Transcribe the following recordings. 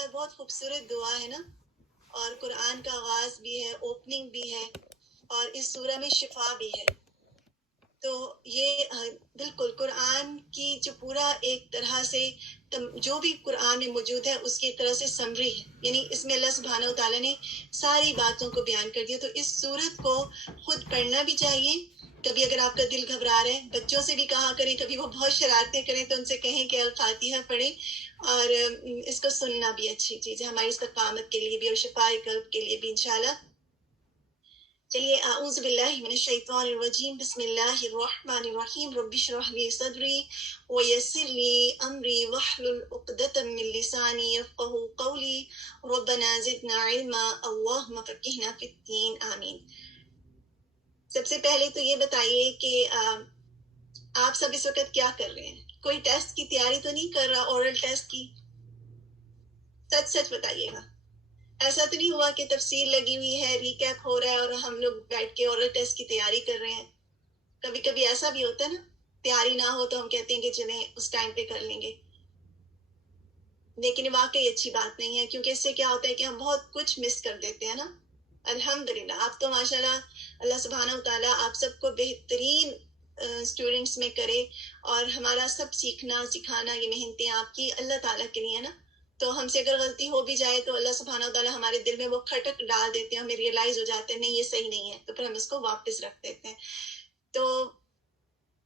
ماشاءاللہ بہت خوبصورت دعا ہے نا، اور قرآن کا آغاز بھی ہے، اوپننگ بھی ہے، اور اس سورہ میں شفا بھی ہے. تو یہ بالکل قرآن کی جو پورا ایک طرح سے جو بھی قرآن میں موجود ہے اس کی ایک طرح سے سمری ہے، یعنی اس میں اللہ سبحانہ و تعالیٰ نے ساری باتوں کو بیان کر دیا. تو اس سورت کو خود پڑھنا بھی چاہیے. کبھی اگر آپ کا دل گھبرا رہا ہے، بچوں سے بھی کہا کریں، کبھی وہ بہت شرارتیں کریں تو ان سے کہیں کہ الفاتحہ پڑھیں، اور اس کو سننا بھی اچھی چیز ہے ہماری استقامت کے لیے بھی اور شفائے قلب کے لیے بھی انشاءاللہ. چلیے، اعوذ باللہ من الشیطان الرجیم، بسم اللہ الرحمن الرحیم. رب اشرح لی صدری ویسر لی امری واحلل عقدۃ من لسانی یفقہوا قولی. ربنا زدنا علما اللہم فقہنا فی الدین، آمین. سب سے پہلے تو یہ بتائیے کہ آپ سب اس وقت کیا کر رہے ہیں؟ کوئی ٹیسٹ کی تیاری تو نہیں کر رہا، اورل ٹیسٹ کی؟ سچ سچ بتائیے گا. ایسا تو نہیں ہوا کہ تفسیر لگی ہوئی ہے، ریکیپ ہو رہا ہے اور ہم لوگ بیٹھ کے اورل ٹیسٹ کی تیاری کر رہے ہیں؟ کبھی کبھی ایسا بھی ہوتا ہے نا، تیاری نہ ہو تو ہم کہتے ہیں کہ چلیں اس ٹائم پہ کر لیں گے، لیکن واقعی اچھی بات نہیں ہے، کیونکہ اس سے کیا ہوتا ہے کہ ہم بہت کچھ مس کر دیتے ہیں نا. الحمدللہ آپ تو ماشاءاللہ اللہ سبحانہ و تعالیٰ آپ سب کو بہترین اسٹوڈنٹس میں کرے، اور ہمارا سب سیکھنا سکھانا یہ محنتیں آپ کی اللہ تعالیٰ کے لیے نا. تو ہم سے اگر غلطی ہو بھی جائے تو اللہ سبحانہ و تعالیٰ ہمارے دل میں وہ کھٹک ڈال دیتے ہیں، ہمیں ریئلائز ہو جاتے ہیں نہیں یہ صحیح نہیں ہے، تو پھر ہم اس کو واپس رکھ دیتے ہیں. تو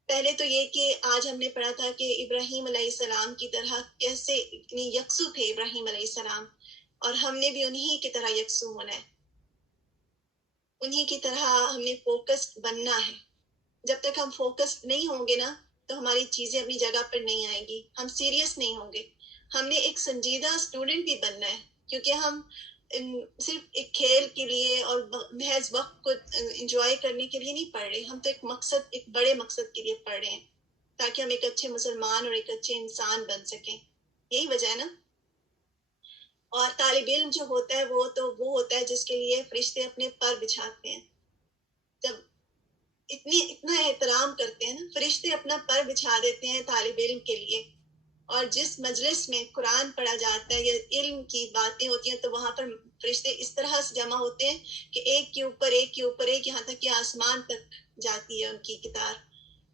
پہلے تو یہ کہ آج ہم نے پڑھا تھا کہ ابراہیم علیہ السلام کی طرح کیسے اتنی یکسو تھے ابراہیم علیہ السلام، اور ہم نے بھی انہی کی طرح یکسو ہونا ہے، انہی کی طرح ہم نے فوکسڈ بننا ہے. جب تک ہم فوکسڈ نہیں ہوں گے نا تو ہماری چیزیں اپنی جگہ پر نہیں آئیں گی، ہم سیریس نہیں ہوں گے. ہم نے ایک سنجیدہ اسٹوڈنٹ بھی بننا ہے، کیونکہ ہم صرف ایک کھیل کے لیے اور محض وقت کو انجوائے کرنے کے لیے نہیں پڑھ رہے، ہم تو ایک مقصد، ایک بڑے مقصد کے لیے پڑھ رہے ہیں، تاکہ ہم ایک اچھے مسلمان اور ایک اچھے انسان بن سکیں. یہی وجہ ہے نا. اور طالب علم جو ہوتا ہے وہ ہوتا ہے جس کے لیے فرشتے اپنے پر بچھاتے ہیں. جب اتنا احترام کرتے ہیں نا، فرشتے اپنا پر بچھا دیتے ہیں طالب علم کے لیے. اور جس مجلس میں قرآن پڑھا جاتا ہے یا علم کی باتیں ہوتی ہیں تو وہاں پر فرشتے اس طرح سے جمع ہوتے ہیں کہ ایک کے اوپر ایک کے اوپر ایک، یہاں تک کہ آسمان تک جاتی ہے ان کی کتار.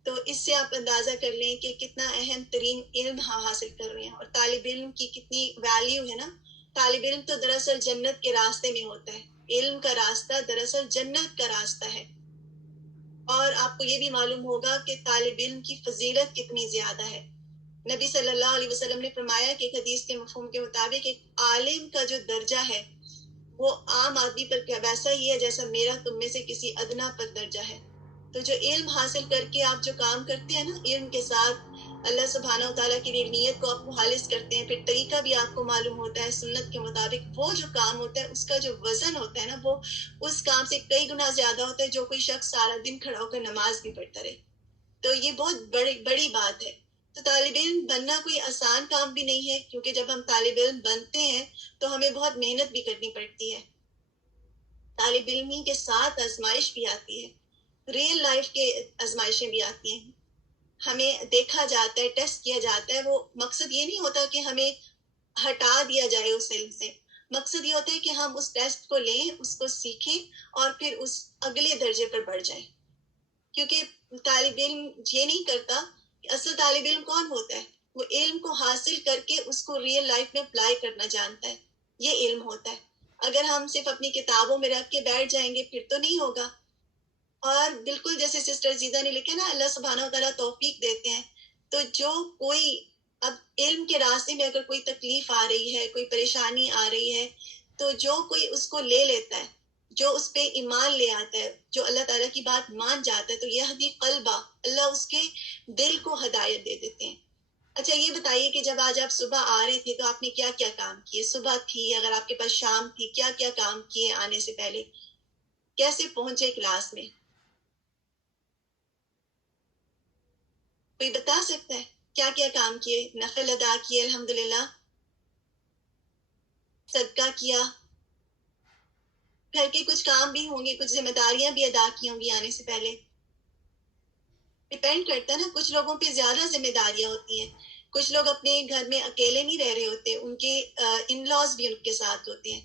تو اس سے آپ اندازہ کر لیں کہ کتنا اہم ترین علم حاصل کر رہے ہیں، اور طالب علم کی کتنی ویلیو ہے نا. طالب علم تو دراصل جنت کے راستے میں ہوتا ہے، علم کا راستہ دراصل جنت کا راستہ ہے. اور آپ کو یہ بھی معلوم ہوگا کہ طالب علم کی فضیلت کتنی زیادہ ہے. نبی صلی اللہ علیہ وسلم نے فرمایا کہ ایک حدیث کے مفہوم کے مطابق ایک عالم کا جو درجہ ہے وہ عام آدمی پر ویسا ہی ہے جیسا میرا تم میں سے کسی ادنا پر درجہ ہے. تو جو علم حاصل کر کے آپ جو کام کرتے ہیں نا، علم کے ساتھ اللہ سبحانہ و تعالیٰ کی نیت کو آپ خالص کرتے ہیں، پھر طریقہ بھی آپ کو معلوم ہوتا ہے سنت کے مطابق، وہ جو کام ہوتا ہے اس کا جو وزن ہوتا ہے نا، وہ اس کام سے کئی گنا زیادہ ہوتا ہے جو کوئی شخص سارا دن کھڑا ہو کر نماز بھی پڑھتا رہے. تو یہ بہت بڑی بات ہے. تو طالب علم بننا کوئی آسان کام بھی نہیں ہے، کیونکہ جب ہم طالب علم بنتے ہیں تو ہمیں بہت محنت بھی کرنی پڑتی ہے. طالب علمی کے ساتھ آزمائش بھی آتی ہے، ریئل لائف کے آزمائشیں بھی آتی ہیں. ہمیں دیکھا جاتا ہے، ٹیسٹ کیا جاتا ہے. وہ مقصد یہ نہیں ہوتا کہ ہمیں ہٹا دیا جائے اس علم سے، مقصد یہ ہوتا ہے کہ ہم اس ٹیسٹ کو لیں، اس کو سیکھیں اور پھر اس اگلے درجے پر بڑھ جائیں. کیونکہ طالب علم یہ نہیں کرتا. اصل طالب علم کون ہوتا ہے؟ وہ علم کو حاصل کر کے اس کو ریئل لائف میں اپلائی کرنا جانتا ہے، یہ علم ہوتا ہے. اگر ہم صرف اپنی کتابوں میں رکھ کے بیٹھ جائیں گے پھر تو نہیں ہوگا. اور بالکل جیسے سسٹر زیدہ نے لکھا نا، اللہ سبحانہ و تعالیٰ توفیق دیتے ہیں. تو جو کوئی اب علم کے راستے میں اگر کوئی تکلیف آ رہی ہے، کوئی پریشانی آ رہی ہے، تو جو کوئی اس کو لے لیتا ہے، جو اس پہ ایمان لے آتا ہے، جو اللہ تعالیٰ کی بات مان جاتا ہے، تو یہدی قلبہ، اللہ اس کے دل کو ہدایت دے دیتے ہیں. اچھا یہ بتائیے کہ جب آج آپ صبح آ رہے تھے تو آپ نے کیا کیا کام کیے؟ صبح تھی، اگر آپ کے پاس شام تھی، کیا کیا کام کیے آنے سے پہلے؟ کیسے پہنچے کلاس میں؟ کوئی بتا سکتا ہے کیا کیا کام کیے؟ نفل ادا کیے الحمدللہ، صدقہ کیا، گھر کے کچھ کام بھی ہوں گے، کچھ ذمہ داریاں بھی ادا کی ہوں گی آنے سے پہلے. ڈپینڈ کرتا ہے نا، کچھ لوگوں پہ زیادہ ذمہ داریاں ہوتی ہیں. کچھ لوگ اپنے گھر میں اکیلے نہیں رہ رہے ہوتے, ان کے ان لاز بھی ان کے ساتھ ہوتے ہیں,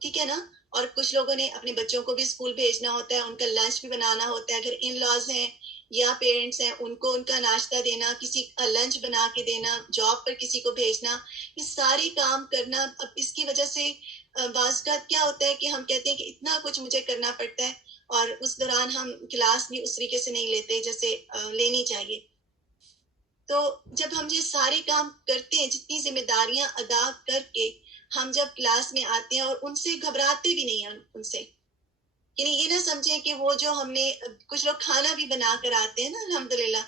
ٹھیک ہے نا, اور کچھ لوگوں نے اپنے بچوں کو بھی اسکول بھیجنا ہوتا ہے, ان کا لنچ بھی بنانا ہوتا ہے. اگر ان لاز ہیں یا پیرنٹس ہیں, ان کو ان کا ناشتہ دینا, کسی کا لنچ بنا کے دینا, جاب پر کسی کو بھیجنا, یہ سارے کام کرنا. اب اس کی وجہ سے بعض کا کیا ہوتا ہے کہ ہم کہتے ہیں کہ اتنا کچھ مجھے کرنا پڑتا ہے, اور اس دوران ہم کلاس بھی اس طریقے سے نہیں لیتے جیسے لینی چاہیے. تو جب ہم یہ سارے کام کرتے ہیں, جتنی ذمہ داریاں ادا کر کے ہم جب کلاس میں آتے ہیں, اور ان سے گھبراتے بھی نہیں ہیں, ان سے یعنی یہ نہ سمجھیں کہ وہ جو ہم نے, کچھ لوگ کھانا بھی بنا کر آتے ہیں نا الحمدللہ,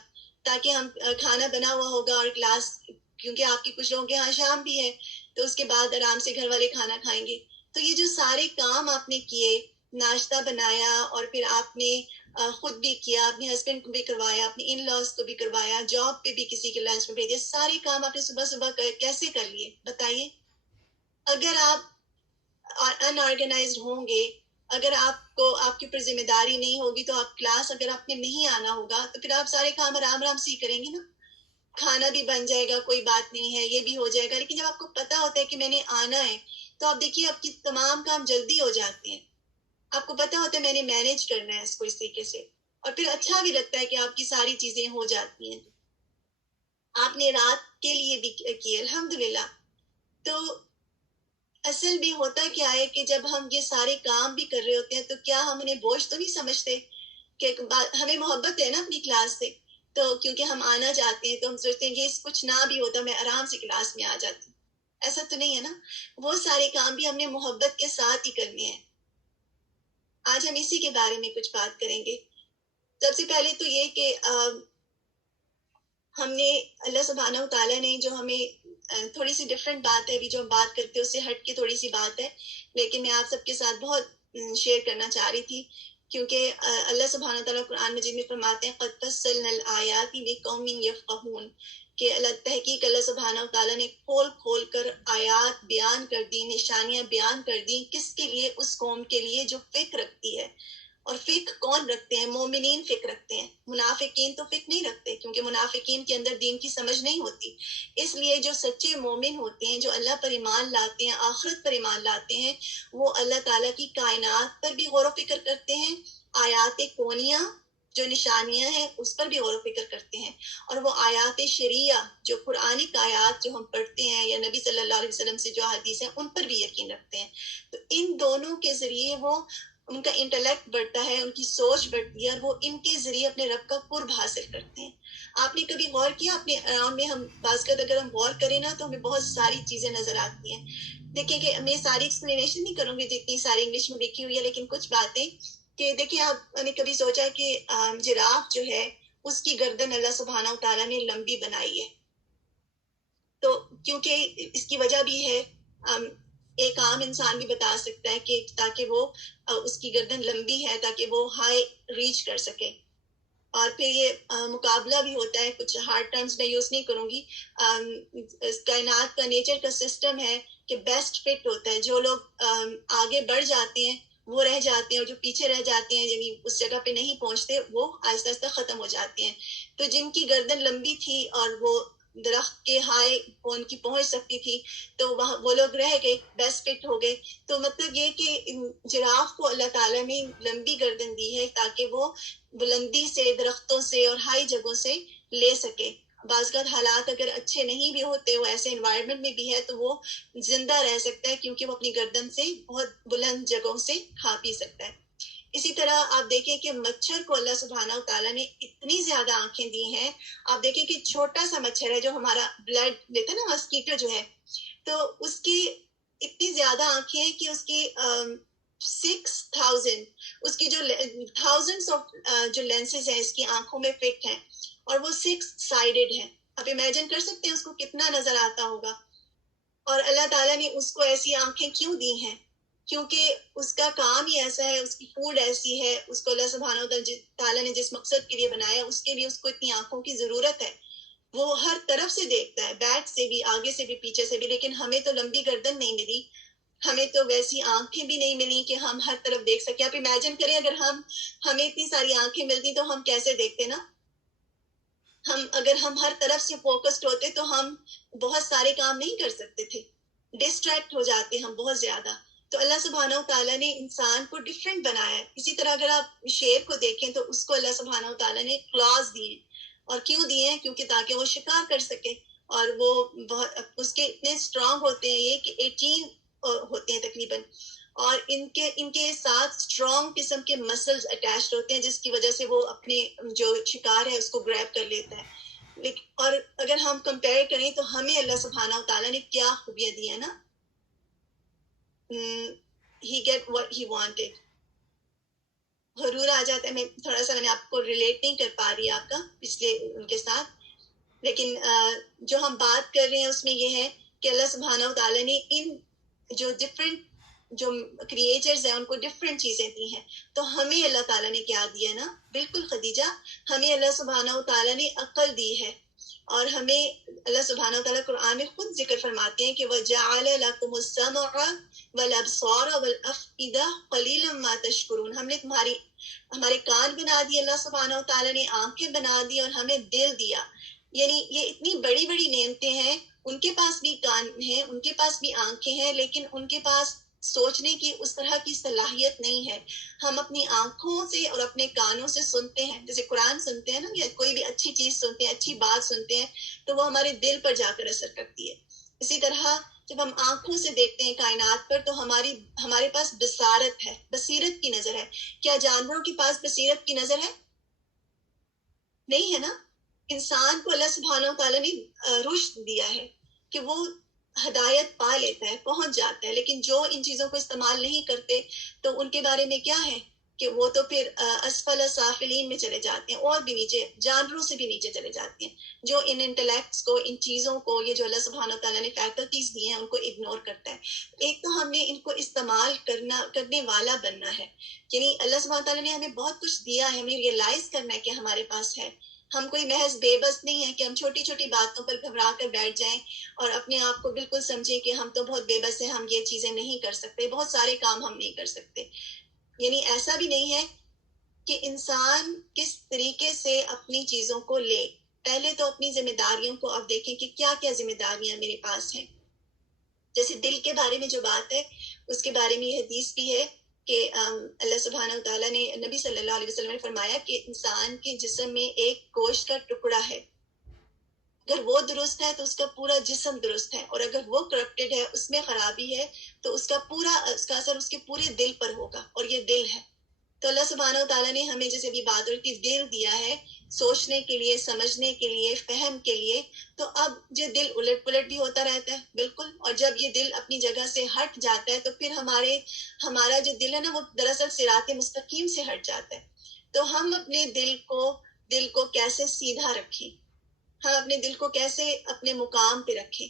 تاکہ ہم کھانا بنا ہوا ہوگا اور کلاس, کیونکہ آپ کی کچھ لوگوں کے ہاں شام بھی ہے تو اس کے بعد آرام سے گھر والے کھانا کھائیں گے. تو یہ جو سارے کام آپ نے کیے, ناشتہ بنایا, اور پھر آپ نے خود بھی کیا, اپنے ہسبینڈ کو بھی کروایا, اپنے ان لاز کو بھی کروایا, جاب پہ بھی کسی کے لنچ میں بھیجے, سارے کام آپ نے صبح صبح کیسے کر لیے بتائیے. اگر آپ ان آرگنائزڈ ہوں گے, اگر آپ کو آپ کے اوپر ذمہ داری نہیں ہوگی, تو آپ کلاس اگر آپ نے نہیں آنا ہوگا تو پھر آپ سارے کام آرام آرام سے ہی کریں گے نا. کھانا بھی بن جائے گا, کوئی بات نہیں ہے, یہ بھی ہو جائے گا. لیکن جب آپ کو پتا ہوتا ہے کہ میں نے آنا ہے, تو آپ دیکھیے آپ کی تمام کام جلدی ہو جاتے ہیں. آپ کو پتا ہوتا ہے میں نے مینیج کرنا ہے اس کو اس طریقے سے, اور پھر اچھا بھی لگتا ہے کہ آپ کی ساری چیزیں ہو جاتی ہیں. آپ نے رات کے لیے بھی کی الحمدللہ. تو اصل میں ہوتا کیا ہے کہ جب ہم یہ سارے کام بھی کر رہے ہوتے ہیں, تو کیا ہم انہیں بوجھ تو نہیں سمجھتے کہ ہمیں محبت ہے نا اپنی کلاس سے, تو کیونکہ ہم آنا چاہتے ہیں تو ہم سوچتے ہیں یہ کچھ نہ بھی ہوتا میں آرام سے کلاس میں آ جاتی. ایسا تو نہیں ہے نا, وہ سارے کام بھی ہم نے محبت کے ساتھ ہی کرنے ہیں. آج ہم اسی کے بارے میں کچھ بات کریں گے. سب سے پہلے تو یہ کہ ہم نے, اللہ سبحانہ و تعالیٰ نے جو ہمیں تھوڑی سی ڈفرینٹ بات ہے, ابھی جو ہم بات کرتے ہیں اس سے ہٹ کے تھوڑی سی بات ہے, لیکن میں آپ سب کے ساتھ بہت شیئر کرنا چاہ رہی تھی, کیونکہ اللہ سبحانہ و تعالیٰ قرآن مجید میں فرماتے ہیں قد فصلنا الآیات لقوم یفقہون, کہ تحقیق اللہ سبحانہ و تعالیٰ نے کھول کھول کر آیات بیان کر دی, نشانیاں بیان کر دی, کس کے لیے, اس قوم کے لیے جو فکر رکھتی ہے. اور فقہ کون رکھتے ہیں؟ مومنین فقہ رکھتے ہیں. منافقین تو فقہ نہیں رکھتے, کیونکہ منافقین کے اندر دین کی سمجھ نہیں ہوتی. اس لیے جو سچے مومن ہوتے ہیں, جو اللہ پر ایمان لاتے ہیں, آخرت پر ایمان لاتے ہیں, وہ اللہ تعالیٰ کی کائنات پر بھی غور و فکر کرتے ہیں, آیات کونیہ جو نشانیاں ہیں اس پر بھی غور و فکر کرتے ہیں, اور وہ آیات شریعہ جو قرآنک آیات جو ہم پڑھتے ہیں, یا نبی صلی اللہ علیہ وسلم سے جو حدیث ہیں ان پر بھی یقین رکھتے ہیں. تو ان دونوں کے ذریعے وہ, ان کا انٹلیکٹ بڑھتا ہے, ان کی سوچ بڑھتی ہے, اور وہ ان کے ذریعے اپنے رب کا قرب حاصل کرتے ہیں. آپ نے کبھی غور کیا اپنے اراؤنڈ میں؟ ہم بعض کا اگر ہم غور کریں نا تو ہمیں بہت ساری چیزیں نظر آتی ہیں. دیکھیں کہ میں ساری ایکسپلینیشن نہیں کروں گی جتنی ساری انگلش میں لکھی ہوئی ہے, لیکن کچھ باتیں کہ دیکھیں, آپ نے کبھی سوچا کہ جراف جو ہے اس کی گردن اللہ سبحانہ و تعالیٰ نے لمبی بنائی ہے, تو کیونکہ اس کی وجہ بھی ہے, ایک عام انسان بھی بتا سکتا ہے کہ تاکہ وہ, اس کی گردن لمبی ہے تاکہ وہ ہائی ریچ کر سکے. اور پھر یہ مقابلہ بھی ہوتا ہے, کچھ ہارڈ ٹرمز میں یوز نہیں کروں گی. کائنات کا نیچر کا سسٹم ہے کہ بیسٹ فٹ ہوتا ہے, جو لوگ آگے بڑھ جاتے ہیں وہ رہ جاتے ہیں, اور جو پیچھے رہ جاتے ہیں یعنی اس جگہ پہ نہیں پہنچتے, وہ آہستہ آہستہ ختم ہو جاتے ہیں. تو جن کی گردن لمبی تھی اور وہ درخت کے ہائے ان کی پہنچ سکتی تھی, تو وہ لوگ رہ گئے, بیسٹ فٹ ہو گئے. تو مطلب یہ کہ جراف کو اللہ تعالیٰ نے لمبی گردن دی ہے تاکہ وہ بلندی سے, درختوں سے اور ہائی جگہوں سے لے سکے. بعض کا حالات اگر اچھے نہیں بھی ہوتے, وہ ایسے انوائرمنٹ میں بھی ہے, تو وہ زندہ رہ سکتا ہے کیونکہ وہ اپنی گردن سے بہت بلند جگہوں سے کھا پی سکتا ہے. اسی طرح آپ دیکھیں کہ مچھر کو اللہ سبحانہ و تعالیٰ نے اتنی زیادہ آنکھیں دی ہیں. آپ دیکھیں کہ چھوٹا سا مچھر ہے جو ہمارا بلڈ لیتا ہے نا, ماسکیٹو جو ہے, تو اس کی اتنی زیادہ آنکھیں ہیں کہ اس کی 6,000 اس کی جو تھاؤزنڈس آف جو لینسز ہیں اس کی آنکھوں میں فٹ ہیں, اور وہ 6 سائیڈڈ ہیں. آپ امیجن کر سکتے ہیں اس کو کتنا نظر آتا ہوگا. اور اللہ تعالیٰ نے اس کو ایسی آنکھیں کیوں دی ہیں؟ کیونکہ اس کا کام ہی ایسا ہے, اس کی فوڈ ایسی ہے, اس کو اللہ سبحانہ و تعالیٰ نے جس مقصد کے لیے بنایا اس کے لیے اس کو اتنی آنکھوں کی ضرورت ہے. وہ ہر طرف سے دیکھتا ہے, بیک سے بھی, آگے سے بھی, پیچھے سے بھی. لیکن ہمیں تو لمبی گردن نہیں ملی, ہمیں تو ویسی آنکھیں بھی نہیں ملی کہ ہم ہر طرف دیکھ سکیں. آپ امیجن کریں اگر ہمیں اتنی ساری آنکھیں ملتی تو ہم کیسے دیکھتے نا. اگر ہم ہر طرف سے فوکسڈ ہوتے تو ہم بہت سارے کام نہیں کر سکتے تھے، ڈسٹریکٹ ہو جاتے ہم بہت زیادہ. تو اللہ سبحانہ و تعالیٰ نے انسان کو ڈفرینٹ بنایا ہے. اسی طرح اگر آپ شیر کو دیکھیں تو اس کو اللہ سبحانہ و تعالیٰ نے کلاز دیے. اور کیوں دیے ہیں؟ کیونکہ تاکہ وہ شکار کر سکے. اور وہ بہت اس کے اتنے اسٹرانگ ہوتے ہیں یہ کہ 18 ہوتے ہیں تقریباً. اور ان کے ساتھ اسٹرانگ قسم کے مسلز اٹیچڈ ہوتے ہیں جس کی وجہ سے وہ اپنے جو شکار ہے اس کو گریب کر لیتا ہے. اور اگر ہم کمپیئر کریں تو ہمیں اللہ سبحانہ و تعالیٰ نے کیا خوبیاں دی ہیں نا. he get what he wanted. غرور آ جاتا ہے. میں تھوڑا سا میں آپ کو ریلیٹ نہیں کر پا رہی آپ کا پچھلے ان کے ساتھ، لیکن جو ہم بات کر رہے ہیں اس میں یہ ہے کہ اللہ سبحانہ و تعالیٰ نے ان جو ڈفرینٹ جو کریٹرز ہیں ان کو ڈفرینٹ چیزیں دی ہیں. تو ہمیں اللہ تعالیٰ نے کیا دیا نا؟ بالکل خدیجہ، ہمیں اللہ سبحانہ و تعالیٰ نے عقل دی ہے. اور ہمیں اللہ سبحانہ و تعالیٰ قرآن میں خود ذکر فرماتے ہیں کہ وَجَعَلَ لَكُمُ السَّمْعَ وَالْأَبْصَارَ وَالْأَفْئِدَةَ قَلِيلًا مَا تَشْكُرُونَ. ہم نے ہمارے کان بنا دیے، اللہ سبحانہ و تعالیٰ نے آنکھیں بنا دی اور ہمیں دل دیا. یعنی یہ اتنی بڑی بڑی نعمتیں ہیں. ان کے پاس بھی کان ہیں، ان کے پاس بھی آنکھیں ہیں، لیکن ان کے پاس سوچنے کی اس طرح کی صلاحیت نہیں ہے. ہم اپنی آنکھوں سے اور اپنے کانوں سے سنتے ہیں، جیسے قرآن سنتے ہیں نا، یا کوئی بھی اچھی چیز سنتے ہیں، اچھی بات سنتے ہیں تو وہ ہمارے دل پر جا کر اثر کرتی ہے. اسی طرح جب ہم آنکھوں سے دیکھتے ہیں کائنات پر تو ہمارے پاس بصارت ہے، بصیرت کی نظر ہے. کیا جانوروں کے پاس بصیرت کی نظر ہے؟ نہیں ہے نا. انسان کو اللہ سبحانہ و تعالیٰ نے رشد دیا ہے کہ وہ ہدایت پا لیتا ہے، پہنچ جاتا ہے. لیکن جو ان چیزوں کو استعمال نہیں کرتے تو ان کے بارے میں کیا ہے کہ وہ تو پھر اسفل سافلین میں چلے جاتے ہیں، اور بھی نیچے، جانوروں سے بھی نیچے چلے جاتے ہیں. جو ان انٹلیکٹس کو، ان چیزوں کو، یہ جو اللہ سبحانہ و تعالیٰ نے فیکلٹیز دی ہیں ان کو اگنور کرتا ہے. ایک تو ہم نے ان کو استعمال کرنے والا بننا ہے. یعنی اللہ سبحانہ و تعالیٰ نے ہمیں بہت کچھ دیا ہے، ہمیں ریئلائز کرنا ہے کہ ہمارے پاس ہے. ہم کوئی محض بے بس نہیں ہے کہ ہم چھوٹی چھوٹی باتوں پر گھبرا کر بیٹھ جائیں اور اپنے آپ کو بالکل سمجھیں کہ ہم تو بہت بے بس ہیں، ہم یہ چیزیں نہیں کر سکتے، بہت سارے کام ہم نہیں کر سکتے. یعنی ایسا بھی نہیں ہے کہ انسان کس طریقے سے اپنی چیزوں کو لے. پہلے تو اپنی ذمہ داریوں کو اب دیکھیں کہ کیا کیا ذمہ داریاں میرے پاس ہیں. جیسے دل کے بارے میں جو بات ہے اس کے بارے میں یہ حدیث بھی ہے کہ اللہ سبحانہ و تعالیٰ نے، نبی صلی اللہ علیہ وسلم نے فرمایا کہ انسان کے جسم میں ایک گوشت کا ٹکڑا ہے، اگر وہ درست ہے تو اس کا پورا جسم درست ہے، اور اگر وہ کرپٹڈ ہے، اس میں خرابی ہے، تو اس کا اثر اس کے پورے دل پر ہوگا، اور یہ دل ہے. تو اللہ سبحانہ و تعالیٰ نے ہمیں جیسے بھی بات ہوتی دل دیا ہے سوچنے کے لیے، سمجھنے کے لیے، فہم کے لیے. تو اب جو دل الٹ پلٹ بھی ہوتا رہتا ہے بالکل، اور جب یہ دل اپنی جگہ سے ہٹ جاتا ہے تو پھر ہمارا جو دل ہے نا وہ دراصل صراط مستقیم سے ہٹ جاتا ہے. تو ہم اپنے دل کو کیسے سیدھا رکھیں، ہم اپنے دل کو کیسے اپنے مقام پہ رکھیں.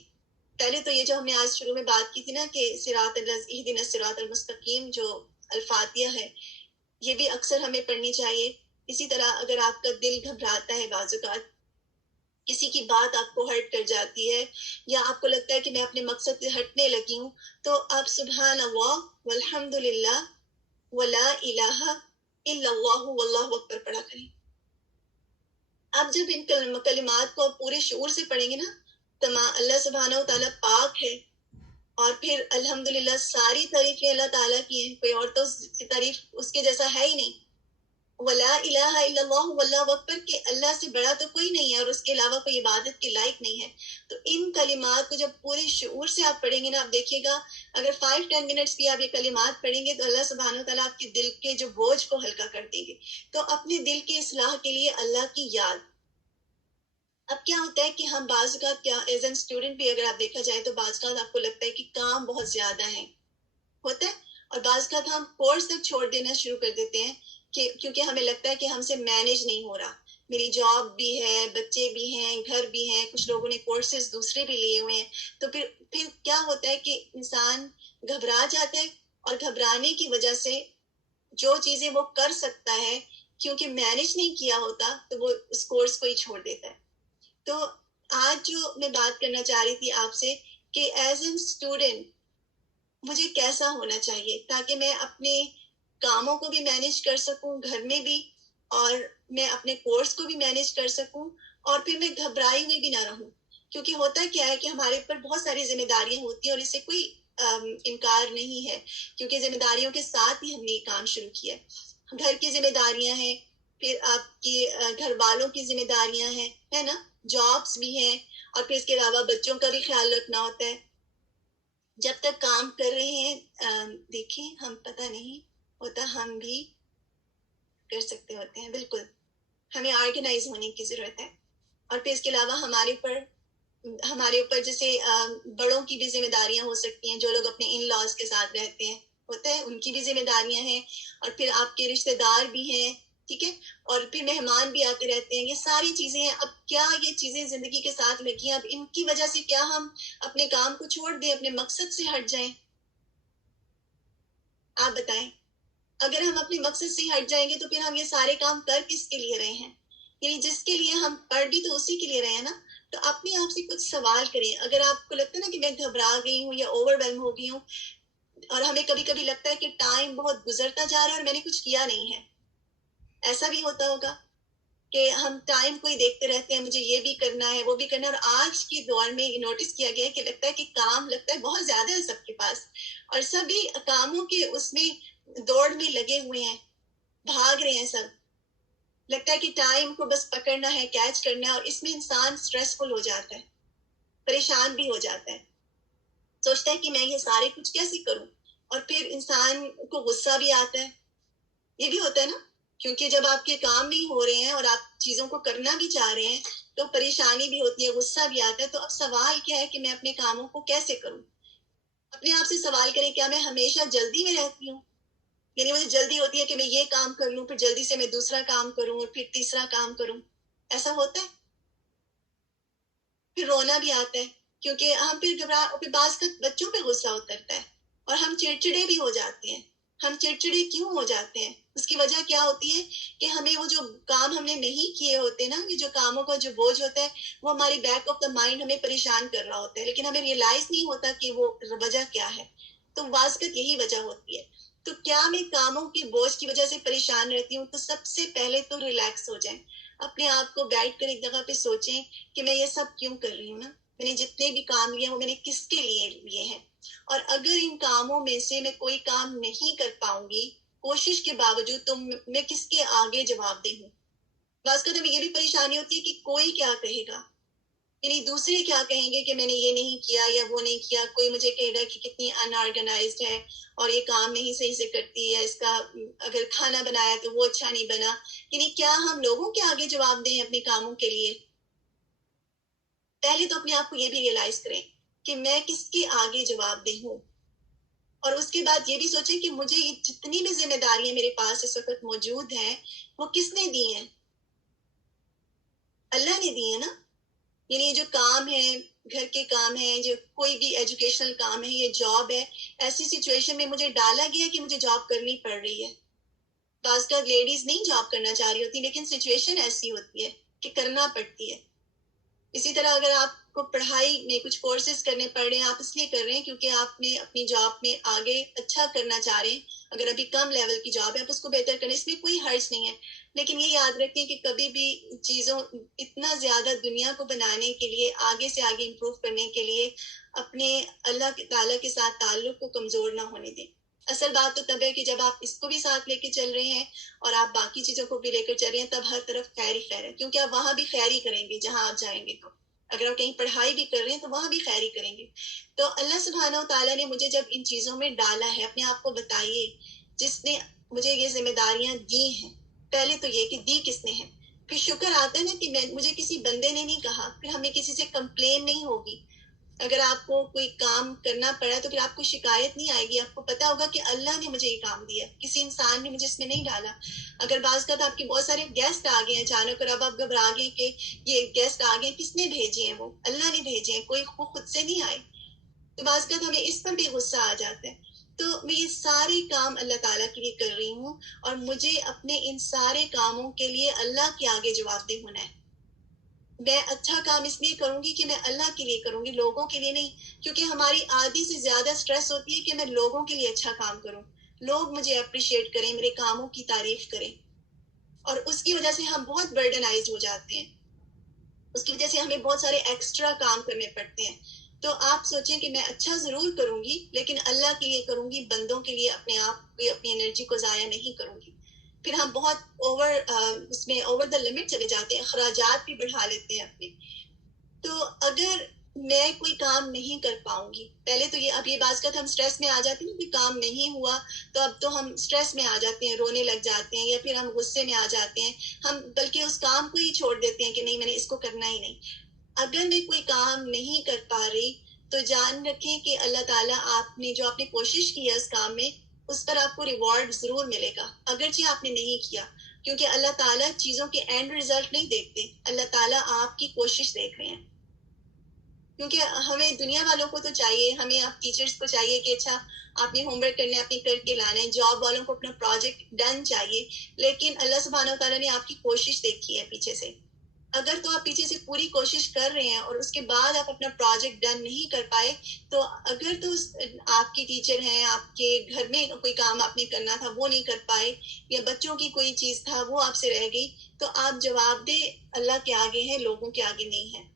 پہلے تو یہ جو ہم نے آج شروع میں بات کی تھی نا کہ اہدنا الصراط المستقیم جو الفاتحہ ہے، یہ بھی اکثر ہمیں پڑھنی چاہیے. اسی طرح اگر آپ کا دل گھبراتا ہے، بعض اوقات کسی کی بات آپ کو ہرٹ کر جاتی ہے، یا آپ کو لگتا ہے کہ میں اپنے مقصد سے ہٹنے لگی ہوں، تو آپ سبحان اللہ والحمد للہ ولا الہ الا اللہ واللہ اکبر پڑھا کریں. آپ جب ان کلمات کو پورے شعور سے پڑھیں گے نا، اللہ سبحانہ و تعالیٰ پاک ہے، اور پھر الحمدللہ ساری تعریفیں اللہ تعالیٰ کی ہیں، کوئی اور تو تعریف اس کے جیسا ہے ہی نہیں. ولا الہ الا اللہ واللہ اکبر، کہ اللہ سے بڑا تو کوئی نہیں ہے اور اس کے علاوہ کوئی عبادت کے لائق نہیں ہے. تو ان کلمات کو جب پورے شعور سے آپ پڑھیں گے نا، آپ دیکھیے گا اگر 5-10 منٹس بھی آپ یہ کلمات پڑھیں گے تو اللہ سبحانہ و تعالیٰ آپ کے دل کے جو بوجھ کو ہلکا کر دیں گے. تو اپنے دل کی اصلاح کے لیے اللہ کی یاد. اب کیا ہوتا ہے کہ ہم بعض اوقات کیا ایز این اسٹوڈنٹ بھی اگر آپ دیکھا جائے تو بعض اوقات آپ کو لگتا ہے کہ کام بہت زیادہ ہے ہوتا ہے، اور بعض اوقات ہم کورس تک چھوڑ دینا شروع کر دیتے ہیں کیونکہ ہمیں لگتا ہے کہ ہم سے مینیج نہیں ہو رہا. میری جاب بھی ہے، بچے بھی ہیں، گھر بھی ہیں، کچھ لوگوں نے کورسز دوسرے بھی لیے ہوئے ہیں. تو پھر کیا ہوتا ہے کہ انسان گھبرا جاتا ہے، اور گھبرانے کی وجہ سے جو چیزیں وہ کر سکتا ہے کیونکہ مینیج نہیں کیا ہوتا تو وہ اس کورس کو ہی چھوڑ دیتا ہے. تو آج جو میں بات کرنا چاہ رہی تھی آپ سے کہ ایز این اسٹوڈنٹ مجھے کیسا ہونا چاہیے تاکہ میں اپنے کاموں کو بھی مینیج کر سکوں، گھر میں بھی، اور میں اپنے کورس کو بھی مینیج کر سکوں، اور پھر میں گھبرائی ہوئی بھی نہ رہوں. کیونکہ ہوتا کیا ہے کہ ہمارے اوپر بہت ساری ذمہ داریاں ہوتی ہیں اور اس سے کوئی انکار نہیں ہے, کیونکہ ذمہ داریوں کے ساتھ ہی ہم نے یہ کام شروع کیا ہے. گھر کی ذمہ داریاں ہیں, پھر آپ کے گھر والوں کی ذمہ داریاں ہیں, ہے نا, جابس بھی ہیں, اور پھر اس کے علاوہ بچوں کا بھی خیال رکھنا ہوتا ہے. جب تک کام کر رہے ہیں دیکھیں, ہم پتہ نہیں ہوتا ہم بھی کر سکتے ہوتے ہیں. بالکل ہمیں آرگنائز ہونے کی ضرورت ہے. اور پھر اس کے علاوہ ہمارے اوپر جیسے بڑوں کی بھی ذمہ داریاں ہو سکتی ہیں, جو لوگ اپنے ان لاز کے ساتھ رہتے ہیں, ہوتا ہے ان کی بھی ذمہ داریاں ہیں. اور پھر آپ کے رشتہ دار بھی ہیں, ٹھیک ہے, اور پھر مہمان بھی آتے رہتے ہیں. یہ ساری چیزیں ہیں. اب کیا یہ چیزیں زندگی کے ساتھ لگی ہیں, اب ان کی وجہ سے کیا ہم اپنے کام کو چھوڑ دیں, اپنے مقصد سے ہٹ جائیں؟ آپ بتائیں. اگر ہم اپنے مقصد سے ہٹ جائیں گے تو پھر ہم یہ سارے کام کر کس کے لیے رہے ہیں؟ یعنی جس کے لیے ہم پڑھ بھی تو اسی کے لیے رہے ہیں نا. تو اپنے آپ سے کچھ سوال کریں. اگر آپ کو لگتا ہے نا کہ میں گھبرا گئی ہوں یا اوور ویلم ہو گئی ہوں, اور ہمیں کبھی کبھی لگتا ہے کہ ٹائم بہت گزرتا جا رہا ہے اور میں نے کچھ کیا نہیں ہے, ایسا بھی ہوتا ہوگا کہ ہم ٹائم کو ہی دیکھتے رہتے ہیں, مجھے یہ بھی کرنا ہے وہ بھی کرنا ہے. اور آج کے دور میں یہ نوٹس کیا گیا ہے کہ لگتا ہے کہ کام لگتا ہے بہت زیادہ ہے سب کے پاس, اور سبھی کاموں کے اس میں دوڑ میں لگے ہوئے ہیں, بھاگ رہے ہیں سب. لگتا ہے کہ ٹائم کو بس پکڑنا ہے, کیچ کرنا ہے, اور اس میں انسان سٹریسفل ہو جاتا ہے, پریشان بھی ہو جاتا ہے, سوچتا ہے کہ میں یہ سارے کچھ کیسے کروں. اور پھر انسان کو غصہ بھی آتا ہے. یہ بھی ہوتا ہے نا, کیونکہ جب آپ کے کام نہیں ہو رہے ہیں اور آپ چیزوں کو کرنا بھی چاہ رہے ہیں تو پریشانی بھی ہوتی ہے, غصہ بھی آتا ہے. تو اب سوال کیا ہے کہ میں اپنے کاموں کو کیسے کروں؟ اپنے آپ سے سوال کریں, کیا میں ہمیشہ جلدی میں رہتی ہوں؟ یعنی مجھے جلدی ہوتی ہے کہ میں یہ کام کر لوں, پھر جلدی سے میں دوسرا کام کروں, اور پھر تیسرا کام کروں. ایسا ہوتا ہے. پھر رونا بھی آتا ہے, کیونکہ ہم پھر بعض کا بچوں پہ غصہ اترتا ہے, اور ہم چڑچڑے بھی ہو جاتے ہیں. ہم چڑچڑے کیوں ہو جاتے ہیں؟ اس کی وجہ کیا ہوتی ہے کہ ہمیں وہ جو کام ہم نے نہیں کیے ہوتے نا, یہ جو کاموں کا جو بوجھ ہوتا ہے وہ ہماری بیک آف دا مائنڈ ہمیں پریشان کر رہا ہوتا ہے, لیکن ہمیں ریئلائز نہیں ہوتا کہ وہ وجہ کیا ہے. تو واضح یہی وجہ ہوتی ہے. تو کیا میں کاموں کے بوجھ کی وجہ سے پریشان رہتی ہوں؟ تو سب سے پہلے تو ریلیکس ہو جائیں, اپنے آپ کو بیٹھ کر ایک جگہ پہ سوچیں کہ میں یہ سب کیوں کر رہی ہوں نا, میں نے جتنے بھی کام لیے وہ میں نے کس کے لیے لیے ہیں, اور اگر ان کاموں میں سے میں کوئی کام نہیں کر پاؤں گی کوشش کے باوجود تو میں کس کے آگے جواب دے ہوں. بعض کا ہمیں یہ بھی پریشانی ہوتی ہے کہ کوئی کیا کہے گا, یعنی دوسرے کیا کہیں گے کہ میں نے یہ نہیں کیا یا وہ نہیں کیا. کوئی مجھے کہے گا کہ کتنی ان آرگنائزڈ ہے اور یہ کام نہیں صحیح سے کرتی ہے, اس کا اگر کھانا بنایا تو وہ اچھا نہیں بنا. یعنی کیا ہم لوگوں کے آگے جواب دیں اپنے کاموں کے لیے؟ پہلے تو اپنے آپ کو یہ بھی ریئلائز کریں کہ میں کس کے آگے جواب دہ ہوں, اور اس کے بعد یہ بھی سوچیں کہ مجھے جتنی بھی ذمہ داریاں میرے پاس اس وقت موجود ہیں وہ کس نے دی ہیں؟ اللہ نے دی ہے نا. یعنی یہ جو کام ہے, گھر کے کام ہیں, جو کوئی بھی ایجوکیشنل کام ہے, یہ جاب ہے, ایسی سچویشن میں مجھے ڈالا گیا کہ مجھے جاب کرنی پڑ رہی ہے. بعض کا لیڈیز نہیں جاب کرنا چاہ رہی ہوتی, لیکن سچویشن ایسی ہوتی ہے کہ کرنا پڑتی ہے. اسی طرح اگر آپ کو پڑھائی میں کچھ کورسز کرنے پڑ رہے ہیں, آپ اس لیے کر رہے ہیں کیونکہ آپ نے اپنی جاب میں آگے اچھا کرنا چاہ رہے ہیں. اگر ابھی کم لیول کی جاب ہے آپ اس کو بہتر کریں, اس میں کوئی حرج نہیں ہے. لیکن یہ یاد رکھیں کہ کبھی بھی چیزوں اتنا زیادہ دنیا کو بنانے کے لیے, آگے سے آگے امپروو کرنے کے لیے اپنے اللہ تعالیٰ کے ساتھ تعلق کو کمزور نہ ہونے دیں. اصل بات تو تب ہے کہ جب آپ اس کو بھی ساتھ لے کے چل رہے ہیں اور آپ باقی چیزوں کو بھی لے کر چل رہے ہیں, تب ہر طرف خیر ہی خیر ہے, کیونکہ آپ وہاں بھی خیر ہی کریں گے جہاں آپ جائیں گے. تو اگر آپ کہیں پڑھائی بھی کر رہے ہیں تو وہاں بھی خیر ہی کریں گے. تو اللہ سبحانہ و تعالیٰ نے مجھے جب ان چیزوں میں ڈالا ہے, اپنے آپ کو بتائیے جس نے مجھے یہ ذمہ داریاں دی ہیں, پہلے تو یہ کہ دی کس نے ہے. پھر شکر آتا ہے نا کہ مجھے کسی بندے نے نہیں کہا, پھر ہمیں کسی سے کمپلین نہیں ہوگی. اگر آپ کو کوئی کام کرنا پڑا تو پھر آپ کو شکایت نہیں آئے گی, آپ کو پتا ہوگا کہ اللہ نے مجھے یہ کام دیا, کسی انسان نے مجھے اس میں نہیں ڈالا. اگر بعض کا تو آپ کے بہت سارے گیسٹ آ گئے ہیں اچانک, اور اب آپ گھبرا گئے کہ یہ گیسٹ آ گئے, کس نے بھیجے ہیں؟ وہ اللہ نے بھیجے ہیں, کوئی خود سے نہیں آئے. تو بعض کا ہمیں اس پر بھی غصہ آ جاتا ہے. تو میں یہ سارے کام اللہ تعالیٰ کے لیے کر رہی ہوں, اور مجھے اپنے ان سارے کاموں کے لیے اللہ کے آگے جواب دہ ہونا ہے. میں اچھا کام اس لیے کروں گی کہ میں اللہ کے لیے کروں گی, لوگوں کے لیے نہیں. کیونکہ ہماری آدھی سے زیادہ سٹریس ہوتی ہے کہ میں لوگوں کے لیے اچھا کام کروں, لوگ مجھے اپریشیٹ کریں, میرے کاموں کی تعریف کریں, اور اس کی وجہ سے ہم بہت برڈنائزڈ ہو جاتے ہیں. اس کی وجہ سے ہمیں بہت سارے ایکسٹرا کام کرنے پڑتے ہیں. تو آپ سوچیں کہ میں اچھا ضرور کروں گی لیکن اللہ کے لیے کروں گی, بندوں کے لیے اپنے آپ کی اپنی انرجی کو ضائع نہیں کروں گی. پھر ہم بہت اس میں اوور دا لمٹ چلے جاتے ہیں, اخراجات بھی بڑھا لیتے ہیں اپنے. تو اگر میں کوئی کام نہیں کر پاؤں گی, پہلے تو اب یہ بات کا ہم سٹریس میں آ جاتے ہیں, کوئی کام نہیں ہوا تو اب تو ہم سٹریس میں آ جاتے ہیں, رونے لگ جاتے ہیں یا پھر ہم غصے میں آ جاتے ہیں, ہم بلکہ اس کام کو ہی چھوڑ دیتے ہیں کہ نہیں میں نے اس کو کرنا ہی نہیں. اگر میں کوئی کام نہیں کر پا رہی تو جان رکھیں کہ اللہ تعالیٰ آپ نے کوشش کی ہے اس کام میں, اس پر آپ کو ریوارڈ ضرور ملے گا اگرچہ آپ نے نہیں کیا, کیونکہ اللہ تعالیٰ چیزوں کے اینڈ ریزلٹ نہیں دیکھتے, اللہ تعالیٰ آپ کی کوشش دیکھ رہے ہیں. کیونکہ ہمیں دنیا والوں کو تو چاہیے, ہمیں آپ ٹیچرز کو چاہیے کہ اچھا آپ نے ہوم ورک کرنا ہے, اپنے کر کے لانا ہے, جاب والوں کو اپنا پروجیکٹ ڈن چاہیے, لیکن اللہ سبحانہ وتعالیٰ نے آپ کی کوشش دیکھی ہے پیچھے سے. اگر تو آپ پیچھے سے پوری کوشش کر رہے ہیں اور اس کے بعد آپ اپنا پروجیکٹ ڈن نہیں کر پائے, تو اگر تو آپ کی ٹیچر ہیں, آپ کے گھر میں کوئی کام آپ نے کرنا تھا وہ نہیں کر پائے, یا بچوں کی کوئی چیز تھا وہ آپ سے رہ گئی, تو آپ جواب دے اللہ کے آگے ہیں, لوگوں کے آگے نہیں ہیں.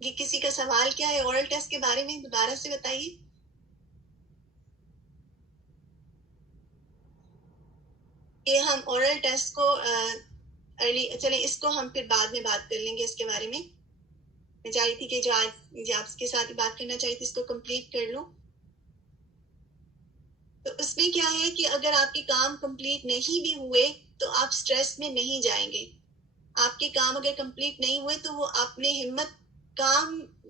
یہ کسی کا سوال کیا ہے اورل ٹیسٹ کے بارے میں, دوبارہ سے بتائیے. کہ ہم اورل ٹیسٹ کو چلیں اس کو ہم پھر بعد میں بات کر لیں گے اس کے بارے میں. میں چاہی تھی کہ جو آج آپ کے ساتھ بات کرنا چاہی تھی اس کو کمپلیٹ کر لوں. تو اس میں کیا ہے کہ اگر آپ کے کام کمپلیٹ نہیں بھی ہوئے تو آپ سٹریس میں نہیں جائیں گے. آپ کے کام اگر کمپلیٹ نہیں ہوئے تو وہ اپنے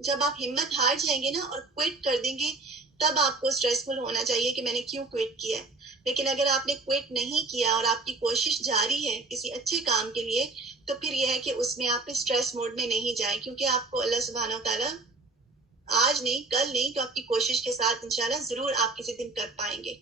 جب آپ ہمت ہار جائیں گے نا اور کوئٹ کر دیں گے, تب آپ کو سٹریسفل ہونا چاہیے کہ میں نے کیوں کوئٹ کیا ہے. لیکن اگر آپ نے کوئٹ نہیں کیا اور آپ کی کوشش جاری ہے کسی اچھے کام کے لیے, تو پھر یہ ہے کہ اس میں آپ سٹریس موڈ میں نہیں جائیں, کیونکہ آپ کو اللہ سبحانہ و تعالیٰ آج نہیں کل نہیں تو آپ کی کوشش کے ساتھ انشاءاللہ ضرور آپ کسی دن کر پائیں گے.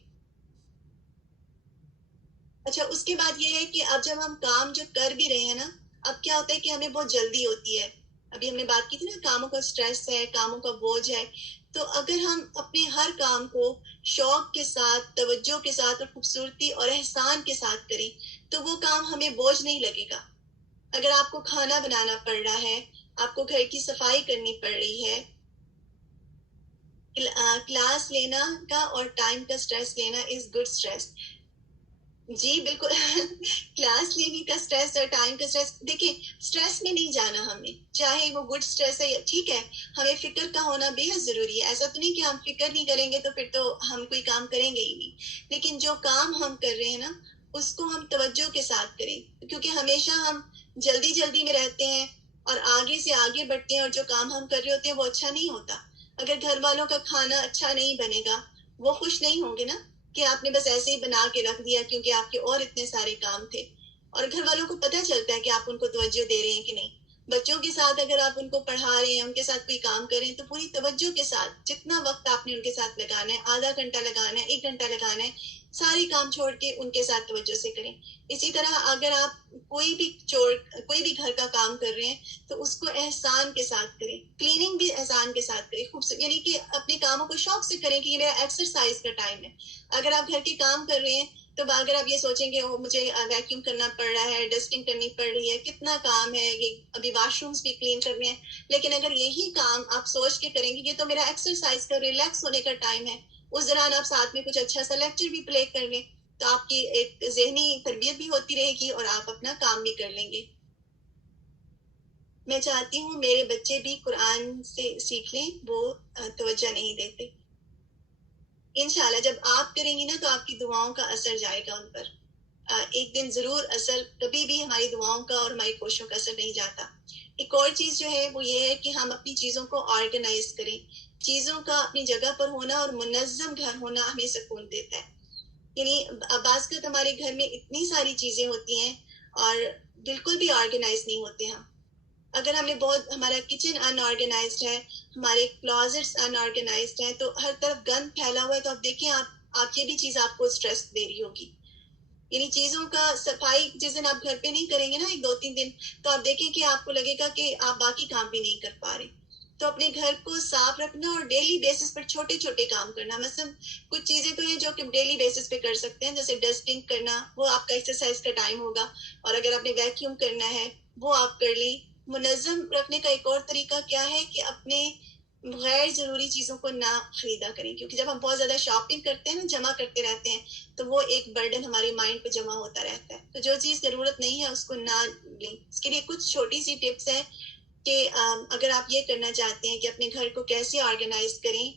اچھا, اس کے بعد یہ ہے کہ اب جب ہم کام جو کر بھی رہے ہیں نا, اب کیا ہوتا ہے کہ ہمیں بہت جلدی ہوتی ہے. ابھی ہم نے بات کی تھی نا, کاموں کا سٹریس ہے, کاموں کا بوجھ ہے. تو اگر ہم اپنے ہر کام کو شوق کے ساتھ, توجہ کے ساتھ اور خوبصورتی اور احسان کے ساتھ کریں تو وہ کام ہمیں بوجھ نہیں لگے گا. اگر آپ کو کھانا بنانا پڑ رہا ہے, آپ کو گھر کی صفائی کرنی پڑ رہی ہے, کلاس لینا کا اور ٹائم کا سٹریس لینا از گڈ سٹریس. جی بالکل. کلاس لینے کا سٹریس اور ٹائم کا سٹریس, دیکھیں سٹریس میں نہیں جانا ہم نے, چاہے وہ گڈ سٹریس ہے, ٹھیک ہے, ہمیں فکر کا ہونا بے حد ضروری ہے. ایسا تو نہیں کہ ہم فکر نہیں کریں گے تو پھر تو ہم کوئی کام کریں گے ہی نہیں, لیکن جو کام ہم کر رہے ہیں نا اس کو ہم توجہ کے ساتھ کریں, کیونکہ ہمیشہ ہم جلدی میں رہتے ہیں اور آگے سے آگے بڑھتے ہیں, اور جو کام ہم کر رہے ہوتے ہیں وہ اچھا نہیں ہوتا. اگر گھر والوں کا کھانا اچھا نہیں بنے گا, وہ خوش نہیں ہوں گے نا کہ آپ نے بس ایسے ہی بنا کے رکھ دیا کیونکہ آپ کے اور اتنے سارے کام تھے. اور گھر والوں کو پتہ چلتا ہے کہ آپ ان کو توجہ دے رہے ہیں کہ نہیں. بچوں کے ساتھ اگر آپ ان کو پڑھا رہے ہیں, ان کے ساتھ کوئی کام کریں تو پوری توجہ کے ساتھ, جتنا وقت آپ نے ان کے ساتھ لگانا ہے, آدھا گھنٹہ لگانا ہے, 1 گھنٹہ لگانا ہے, ساری کام چھوڑ کے ان کے ساتھ توجہ سے کریں. اسی طرح اگر آپ کوئی بھی گھر کا کام کر رہے ہیں تو اس کو احسان کے ساتھ کریں. کلیننگ بھی احسان کے ساتھ کریں, یعنی کہ اپنے کاموں کو شوق سے کریں کہ یہ میرا ایکسرسائز کا ٹائم ہے. اگر آپ گھر کے کام کر رہے ہیں تو اگر آپ یہ سوچیں کہ مجھے ویکیوم کرنا پڑ رہا ہے, ڈسٹنگ کرنی پڑ رہی ہے, کتنا کام ہے, یہ ابھی واش رومز بھی کلین کرنے ہیں, لیکن اگر یہی کام آپ سوچ کے کریں گے یہ تو میرا ایکسرسائز کا, ریلیکس ہونے کا ٹائم ہے, اس دوران آپ ساتھ میں کچھ اچھا سا لیکچر بھی پلے کر لیں, تو آپ کی ایک ذہنی تربیت بھی ہوتی رہے گی اور آپ اپنا کام بھی کر لیں گے. میں چاہتی ہوں میرے بچے بھی قرآن سے سیکھ لیں, وہ توجہ نہیں دیتے. انشاءاللہ جب آپ کریں گی نا تو آپ کی دعاؤں کا اثر جائے گا ان پر. ایک دن ضرور اثر, کبھی بھی ہماری دعاؤں کا اور ہماری کوششوں کا اثر نہیں جاتا. ایک اور چیز جو ہے وہ یہ ہے کہ ہم اپنی چیزوں کو آرگنائز کریں. چیزوں کا اپنی جگہ پر ہونا اور منظم گھر ہونا ہمیں سکون دیتا ہے. یعنی بعض اوقات ہمارے گھر میں اتنی ساری چیزیں ہوتی ہیں اور بالکل بھی آرگنائز نہیں ہوتے ہم. اگر ہمارا کچن ان آرگنائزڈ ہے, ہمارے کلازٹس ان آرگنائزڈ ہیں, تو ہر طرف گند پھیلا ہوا ہے, تو آپ دیکھیں آپ یہ بھی چیز آپ کو سٹریس دے رہی ہوگی. یعنی چیزوں کا صفائی جس دن آپ گھر پہ نہیں کریں گے نا 1-2-3 دن, تو آپ دیکھیں کہ آپ کو لگے گا کہ آپ باقی کام بھی نہیں کر پا رہے. تو اپنے گھر کو صاف رکھنا اور ڈیلی بیسس پر چھوٹے چھوٹے کام کرنا. مثلا کچھ چیزیں تو ہیں جو کہ ڈیلی بیسس پہ کر سکتے ہیں, جیسے ڈسٹنگ کرنا, وہ آپ کا ایکسرسائز کا ٹائم ہوگا. اور اگر آپ نے ویکیوم کرنا ہے, وہ آپ کر لیں. منظم رکھنے کا ایک اور طریقہ کیا ہے کہ اپنے غیر ضروری چیزوں کو نہ خریدا کریں, کیونکہ جب ہم بہت زیادہ شاپنگ کرتے ہیں نا, جمع کرتے رہتے ہیں, تو وہ ایک برڈن ہمارے مائنڈ پہ جمع ہوتا رہتا ہے. تو جو چیز ضرورت نہیں ہے اس کو نہ لیں. اس کے لیے کچھ چھوٹی سی ٹپس ہیں کہ اگر آپ یہ کرنا چاہتے ہیں کہ اپنے گھر کو کیسے آرگنائز کریں,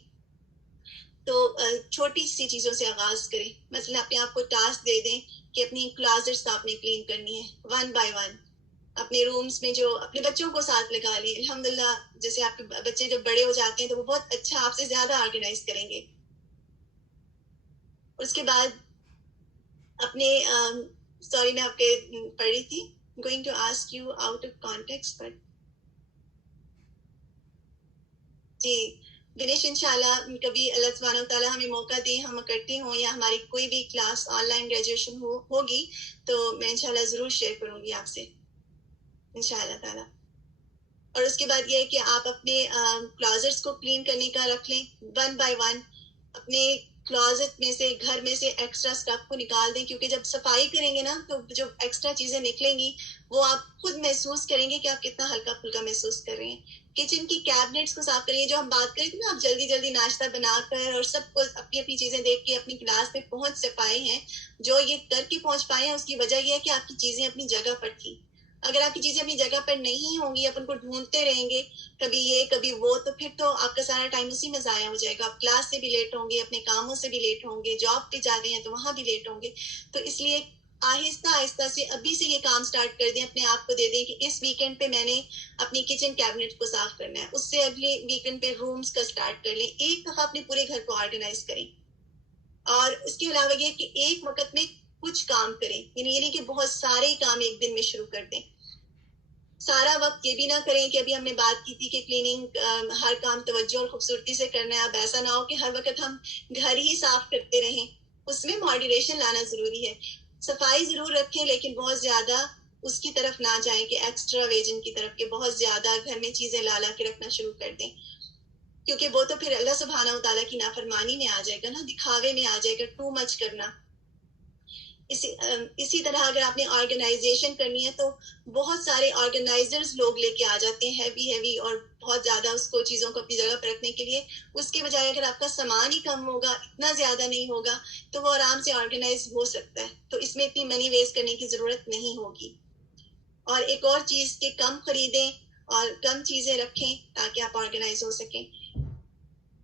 تو چھوٹی سی چیزوں سے آغاز کریں. مثلا اپنے آپ کو ٹاسک دے دیں کہ اپنی کلازٹس آپ نے کلین کرنی ہے, ون بائی ون. اپنے رومز میں جو اپنے بچوں کو ساتھ لگا لیں. الحمدللہ جیسے آپ کے بچے جب بڑے ہو جاتے ہیں تو وہ بہت اچھا آپ سے زیادہ آرگنائز کریں گے. اس کے بعد اپنے سوری میں آپ کے پڑھ رہی تھی, going to ask you out of context, but جی گنیش انشاءاللہ کبھی اللہ سبحانہ و تعالیٰ ہمیں موقع دیں, ہم اکٹھے ہوں یا ہماری کوئی بھی کلاس آن لائن گریجویشن ہوگی تو میں انشاءاللہ ضرور شیئر کروں گی آپ سے انشاءاللہ تعالیٰ. اور اس کے بعد یہ ہے کہ آپ اپنے کلازٹس کو کلین کرنے کا رکھ لیں ون بائی ون. اپنے کلازٹ میں سے, گھر میں سے ایکسٹرا اسٹف کو نکال دیں, کیونکہ جب صفائی کریں گے نا تو جو ایکسٹرا چیزیں نکلیں گی وہ آپ خود محسوس کریں گے کہ آپ کتنا ہلکا پھلکا محسوس کر رہے ہیں. کچن کی کیبنٹس کو صاف کریے. جو ہم بات کریں تھے نا, آپ جلدی جلدی ناشتہ بنا کر اور سب کو اپنی اپنی چیزیں دیکھ کے اپنی کلاس میں پہنچ سے پائے ہیں, جو یہ کر کے پہنچ پائے ہیں اس کی وجہ یہ ہے کہ آپ کی چیزیں اپنی جگہ پر تھیں. اگر آپ کی چیزیں اپنی جگہ پر نہیں ہوں گی, آپ ان کو ڈھونڈتے رہیں گے کبھی یہ کبھی وہ, تو پھر تو آپ کا سارا ٹائم اسی میں ضائع ہو جائے گا. آپ کلاس سے بھی لیٹ ہوں گے, اپنے کاموں سے بھی لیٹ ہوں گے, جاب پہ جا رہے ہیں تو وہاں بھی لیٹ ہوں گے. تو اس لیے آہستہ آہستہ سے ابھی سے یہ کام سٹارٹ کر دیں, اپنے آپ کو دے دیں کہ اس ویکینڈ پہ میں نے اپنی کچن کیبنٹ کو صاف کرنا ہے, اس سے اگلے ویکینڈ پہ رومز کا سٹارٹ کر لیں. ایک دفعہ اپنے پورے گھر کو آرگنائز کریں. اور اس کے علاوہ یہ کہ ایک وقت میں کچھ کام کریں, یعنی یہ نہیں کہ بہت سارے کام ایک دن میں شروع کر دیں. سارا وقت یہ بھی نہ کریں کہ ابھی ہم نے بات کی تھی کہ کلیننگ ہر کام توجہ اور خوبصورتی سے کرنا ہے. اب ایسا نہ ہو کہ ہر وقت ہم گھر ہی صاف کرتے رہیں. اس میں ماڈریشن لانا ضروری ہے. صفائی ضرور رکھیں لیکن بہت زیادہ اس کی طرف نہ جائیں کہ ایکسٹرا ویجن کی طرف, کہ بہت زیادہ گھر میں چیزیں لا لا کے رکھنا شروع کر دیں, کیونکہ وہ تو پھر اللہ سبحانہ و تعالیٰ کی نافرمانی میں آ جائے گا نا, دکھاوے میں آ جائے گا, ٹو مچ کرنا. اسی طرح اگر آپ نے آرگنائزیشن کرنی ہے تو بہت سارے آرگنائزرز لوگ لے کے آ جاتے ہیں, ہیوی اور بہت زیادہ اس کو چیزوں کو اپنی جگہ پر رکھنے کے لیے. اس کے بجائے اگر آپ کا سامان ہی کم ہوگا, اتنا زیادہ نہیں ہوگا, تو وہ آرام سے آرگنائز ہو سکتا ہے. تو اس میں اتنی منی ویسٹ کرنے کی ضرورت نہیں ہوگی. اور ایک اور چیز کہ کم خریدیں اور کم چیزیں رکھیں تاکہ آپ آرگنائز ہو سکیں.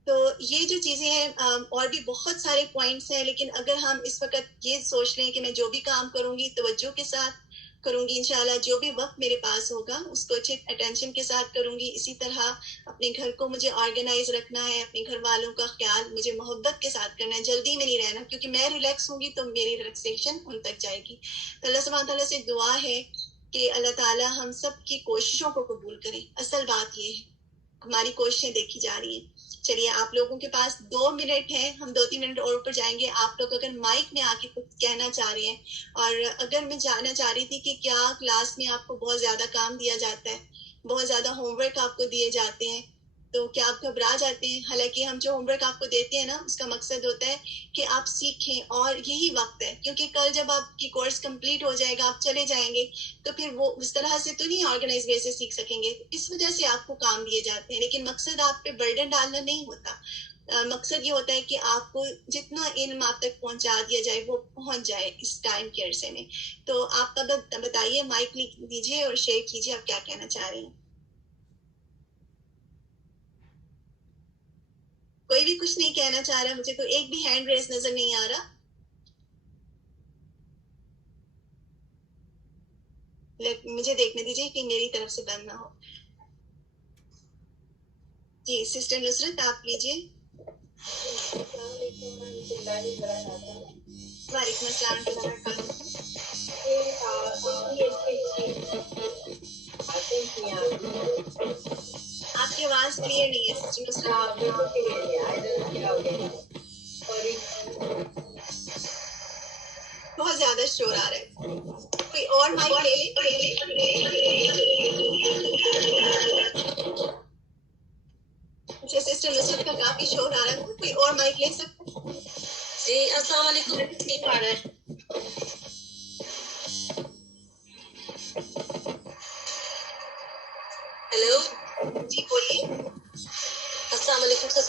تو یہ جو چیزیں ہیں, اور بھی بہت سارے پوائنٹس ہیں, لیکن اگر ہم اس وقت یہ سوچ لیں کہ میں جو بھی کام کروں گی توجہ کے ساتھ کروں گی, انشاءاللہ جو بھی وقت میرے پاس ہوگا اس کو اچھے اٹینشن کے ساتھ کروں گی. اسی طرح اپنے گھر کو مجھے آرگنائز رکھنا ہے, اپنے گھر والوں کا خیال مجھے محبت کے ساتھ کرنا ہے, جلدی میں نہیں رہنا, کیونکہ میں ریلیکس ہوں گی تو میری ریلیکسیشن ان تک جائے گی. تو اللہ سبحانہ تعالیٰ سے دعا ہے کہ اللہ تعالیٰ ہم سب کی کوششوں کو قبول کریں. اصل بات یہ ہے, ہماری کوششیں دیکھی جا رہی ہیں. چلیے آپ لوگوں کے پاس 2 منٹ ہیں, ہم 2-3 منٹ اور اوپر جائیں گے. آپ لوگ اگر مائک میں آ کے کچھ کہنا چاہ رہے ہیں, اور اگر میں جاننا چاہ رہی تھی کہ کیا کلاس میں آپ کو بہت زیادہ کام دیا جاتا ہے, بہت زیادہ ہوم ورک آپ کو دیے جاتے ہیں, تو کیا آپ گھبرا جاتے ہیں؟ حالانکہ ہم جو ہوم ورک آپ کو دیتے ہیں نا, اس کا مقصد ہوتا ہے کہ آپ سیکھیں, اور یہی وقت ہے, کیونکہ کل جب آپ کی کورس کمپلیٹ ہو جائے گا, آپ چلے جائیں گے, تو پھر وہ اس طرح سے تو نہیں آرگنائز وے سے سیکھ سکیں گے. اس وجہ سے آپ کو کام دیے جاتے ہیں, لیکن مقصد آپ پہ برڈن ڈالنا نہیں ہوتا. مقصد یہ ہوتا ہے کہ آپ کو جتنا علم آپ تک پہنچا دیا جائے وہ پہنچ جائے اس ٹائم کے عرصے میں. تو آپ بتائیے, مائک دیجیے اور شیئر کیجیے, آپ کیا کہنا چاہ رہے ہیں. کوئی بھی کچھ نہیں کہنا چاہ رہا, مجھے تو ایک بھی ہینڈ ریز نظر نہیں آ رہا. مجھے دیکھنے دیجیے کہ میری طرف سے بند نہ ہو. جی سسٹر نصرت آپ لیجیے. وعلیکم السلام ورحمۃ اللہ وبرکاتہ. آپ کی آواز کلیئر نہیں ہے سسٹر نصرت. بہت زیادہ شور آ رہا ہے, کوئی اور مائک لے لیں. اچھا سسٹر نصرت کا کافی شور آ رہا ہے, کوئی اور مائک لے سکتے ہیں. جی السلام علیکم. ٹھیک آ رہا ہے.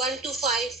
1 to 5,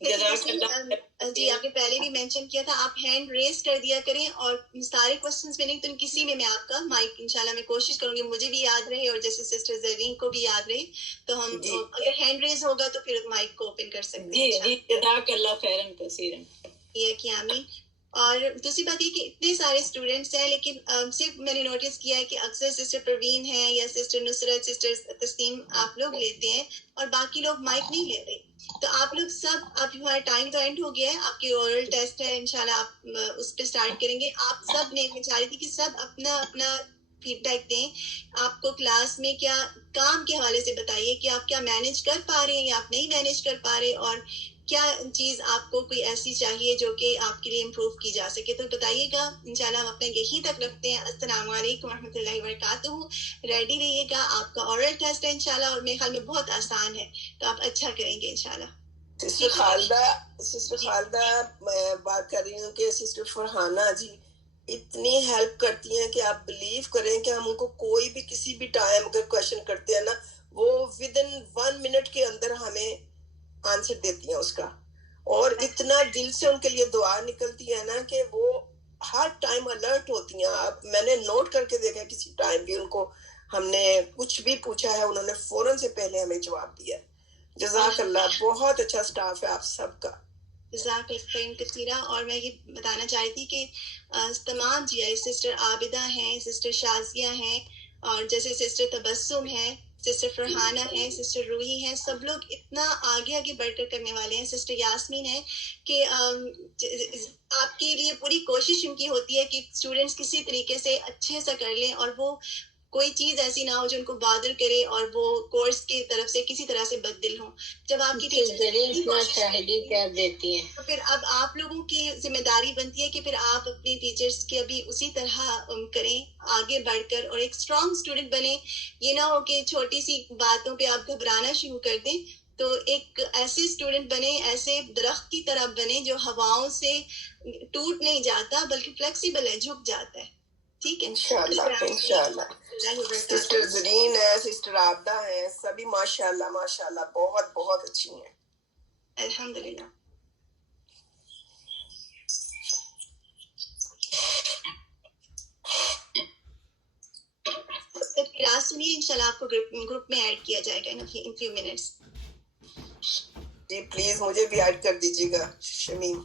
جی آپ نے پہلے بھی مینشن کیا تھا آپ ہینڈ ریز کر دیا کریں اور سارے کوشچنس میں نہیں تو کسی میں آپ کا مائک انشاءاللہ میں کوشش کروں گی مجھے بھی یاد رہے اور جیسے سسٹر زرین کو بھی یاد رہے تو ہم اگر ہینڈ ریز ہوگا تو پھر مائک کو اوپن کر سکتے ہیں. جی جزاک اللہ خیرن کثیرن. یہ کہ آمین. اور دوسری بات یہ کہ اتنے سارے اسٹوڈینٹس ہیں لیکن صرف میں نے نوٹس کیا ہے کہ اکثر سسٹر پروین ہیں یا سسٹر نصرت سسٹر تسنیم آپ لوگ لیتے ہیں اور باقی لوگ مائک نہیں لیتے. تو آپ لوگ سب اب ہمارا ٹائم تو اینڈ ہو گیا ہے آپ کی اورل ٹیسٹ ہے انشاءاللہ آپ اس پہ اسٹارٹ کریں گے. آپ سب نے میں چاہ رہی تھی کہ سب اپنا اپنا فیڈ بیک دیں. آپ کو کلاس میں کیا کام کے حوالے سے بتائیے کہ آپ کیا مینیج کر پا رہے ہیں یا آپ نہیں مینیج کر پا رہے اور کیا چیز آپ کو کوئی ایسی چاہیے جو کہ آپ کے لیے امپروو کی جا سکے تو بتائیے گا. انشاءاللہ ہم اپنا یہی تک رکھتے ہیں. السلام علیکم ورحمۃ اللہ وبرکاتہ. ریڈی رہیے گا آپ کا اورل ٹیسٹ ہے انشاءاللہ اور میرے خیال میں بہت آسان ہے تو آپ اچھا کریں گے انشاءاللہ. سسٹر خالدہ میں بات کر رہی ہوں کہ سسٹر فرحانہ جی اتنی ہیلپ کرتی ہیں کہ آپ بلیو کریں کہ ہم ان کو کوئی بھی کسی بھی ٹائم اگر کوشچن کرتے ہیں نا وہ ود ان 1 منٹ کے اندر ہمیں آنسر دیتی ہیں اس کا اور اتنا دل سے ان کے لیے دعا نکلتی ہے نا کہ وہ ہر ٹائم الرٹ ہوتی ہیں. اب میں نے نوٹ کر کے دیکھا کسی ٹائم بھی ان کو ہم نے کچھ بھی پوچھا ہے انہوں نے فوراً سے پہلے ہمیں جواب دیا. جزاک اللہ بہت اچھا سٹاف ہے آپ سب کا. جزاک اللہ کثیرہ. اور میں یہ بتانا چاہ رہی تھی کہ تمام جی آئی سسٹر عابدہ ہیں سسٹر شازیہ ہیں اور جیسے سسٹر تبسم ہیں سسٹر فرحانہ ہیں سسٹر روحی ہیں سب لوگ اتنا آگے آگے بڑھ کر کرنے والے ہیں. سسٹر یاسمین ہے کہ آپ کے لیے پوری کوشش ان کی ہوتی ہے کہ اسٹوڈینٹس کسی طریقے سے اچھے سے کر لیں اور وہ کوئی چیز ایسی نہ ہو جو ان کو بادر کرے اور وہ کورس کی طرف سے کسی طرح سے بددل ہوں. جب آپ کی کر دیتی ہیں تو پھر اب آپ لوگوں کی ذمہ داری بنتی ہے کہ پھر آپ اپنی ٹیچرس کے بھی اسی طرح کریں آگے بڑھ کر اور ایک اسٹرانگ اسٹوڈنٹ بنیں. یہ نہ ہو کہ چھوٹی سی باتوں پہ آپ گھبرانا شروع کر دیں. تو ایک ایسے اسٹوڈنٹ بنے ایسے درخت کی طرح بنے جو ہواؤں سے ٹوٹ نہیں جاتا بلکہ فلیکسیبل ہے جھک جاتا ہے. ٹھیک ہے انشاءاللہ. سسٹر زرین ہے سسٹر عابدہ ہیں سبھی ماشاءاللہ بہت بہت اچھی ہیں الحمدللہ. کلاس سنیے انشاءاللہ آپ کو گروپ میں ایڈ کیا جائے گا ان فیو منٹس. جی پلیز مجھے بھی ایڈ کر دیجیے گا شمیم.